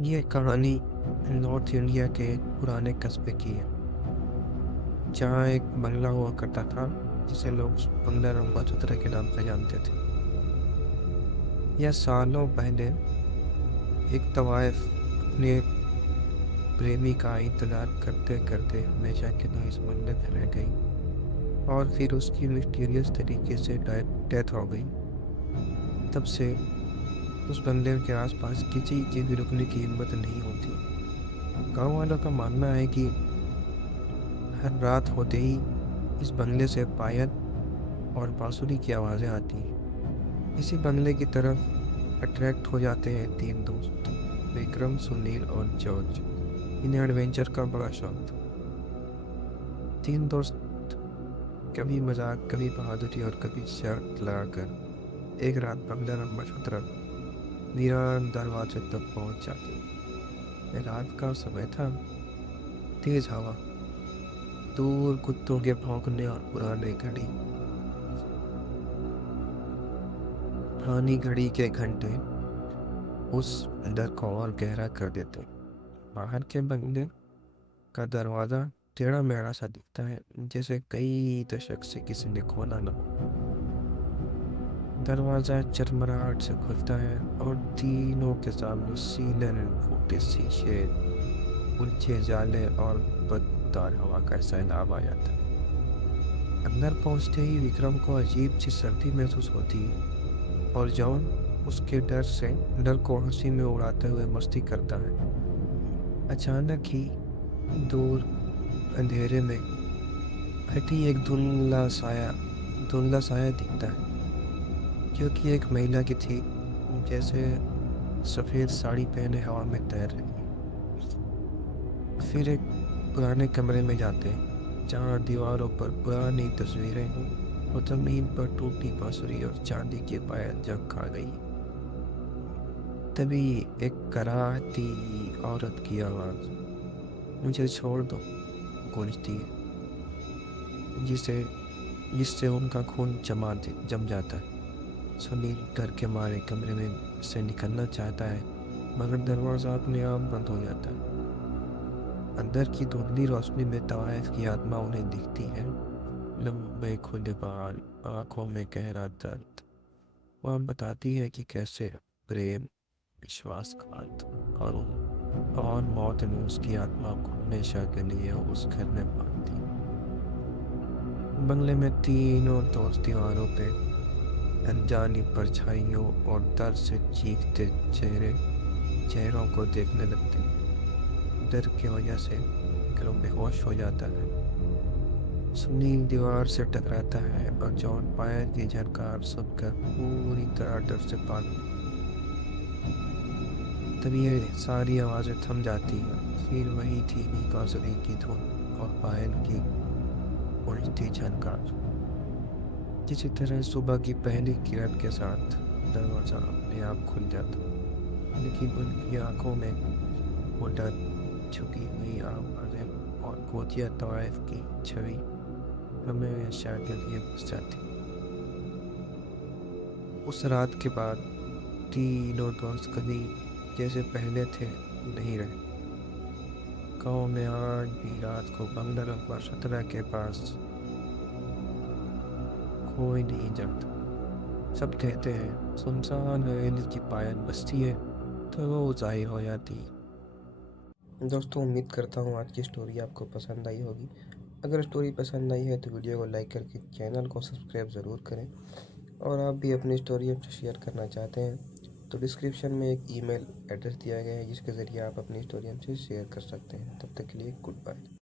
ये कहानी north India के एक पुराने कस्बे की है, जहाँ एक बंगला हुआ करता था जिसे लोग बंगला रंबा चौधरी के नाम से जानते थे। यह सालों पहले एक तवाइफ अपने प्रेमी का इंतजार करते करते हमेशा के लिए इस बंगले में रह गई और फिर उसकी मिस्टीरियस तरीके से डेथ हो गई। तब से उस बंगले के आसपास किसी के भी रुकने की हिम्मत नहीं होती। गांव वालों का मानना है कि हर रात होते ही इस बंगले से पायल और बांसुरी की आवाज़ें आती हैं। इसी बंगले की तरफ अट्रैक्ट हो जाते हैं तीन दोस्त, विक्रम, सुनील और जॉर्ज। इन्हें एडवेंचर का बड़ा शौक था। तीन दोस्त कभी मजाक, कभी बहादुरी और कभी शर्त लगाकर एक रात बंगला नंबर 17 वीरान दरवाजे तक पहुंच जाते। रात का समय था। तेज हवा, दूर कुत्तों के भौंकने और पुरानी घड़ी के घंटे उस डर को और गहरा कर देते। बाहर के बंगले का दरवाजा टेढ़ा मेढ़ा सा दिखता है, जैसे कई दशक से किसी ने खोला ना हो। दरवाजा चरमराहट से खुलता है और तीनों के सामने सीले में फूटे शीशे, उलझे जाले और बदबूदार हवा का सैलाब आ जाता है। अंदर पहुंचते ही विक्रम को अजीब सी सर्दी महसूस होती है और जॉन उसके डर को हंसी में उड़ाते हुए मस्ती करता है। अचानक ही दूर अंधेरे में हटी एक धुंधला साया दिखता है, जो कि एक महिला की थी, जैसे सफेद साड़ी पहने हवा में तैर रही है। फिर एक पुराने कमरे में जाते हैं, जहाँ दीवारों पर पुरानी तस्वीरें हों और जमीन पर टूटी बांसुरी और चांदी की पायल जग खा गई। तभी एक कराहती औरत की आवाज़, मुझे छोड़ दो, गूंजती है, जिसे जिससे उनका खून जम जाता है। सुनील डर के मारे कमरे में से निकलना चाहता है, मगर दरवाजा अपने आप बंद हो जाता है। अंदर की धुंधली रोशनी में तवाइफ की आत्मा उन्हें दिखती है, लंबे खुले बाल, आंखों में गहरा दर्द। वह बताती है कि कैसे प्रेम, विश्वासघात और मौत ने उसकी आत्मा को हमेशा के लिए उस घर में बांध दी। बंगले में तीनों दोस्त दीवारों पे अनजानी परछाइयों और दर्द से चीखते चेहरों को देखने लगते हैं। डर की वजह से विक्रम बेहोश हो जाता है। सुनील दीवार से टकराता है और जॉन पायल की झनकार सुनकर पूरी तरह डर से भाग। तभी ये सारी आवाज़ें थम जाती हैं। फिर वही धीमी बांसुरी की धुन और पायल की उड़ती झनकार। जिस तरह सुबह की पहली किरण के साथ दरवाजा अपने आप खुल जाता, लेकिन उनकी आंखों में वो डर, छुपी हुई आवाज़ें और गोतिया तवाइफ की छवि हमेशा के लिए बस जाती। उस रात के बाद तीनों दोस्त कभी जैसे पहले थे नहीं रहे। गाँव में आज भी रात को बंगला रंगवा खतरा के पास कोई नहीं जाता। सब कहते हैं सुनसान हवेली की पायल बजती है तो वो जाहिर हो जाती है। दोस्तों, उम्मीद करता हूँ आज की स्टोरी आपको पसंद आई होगी। अगर स्टोरी पसंद आई है तो वीडियो को लाइक करके चैनल को सब्सक्राइब ज़रूर करें। और आप भी अपनी स्टोरी हमसे शेयर करना चाहते हैं तो डिस्क्रिप्शन में एक ईमेल एड्रेस दिया गया है, जिसके ज़रिए आप अपनी स्टोरी हमसे शेयर कर सकते हैं। तब तक के लिए गुड बाय।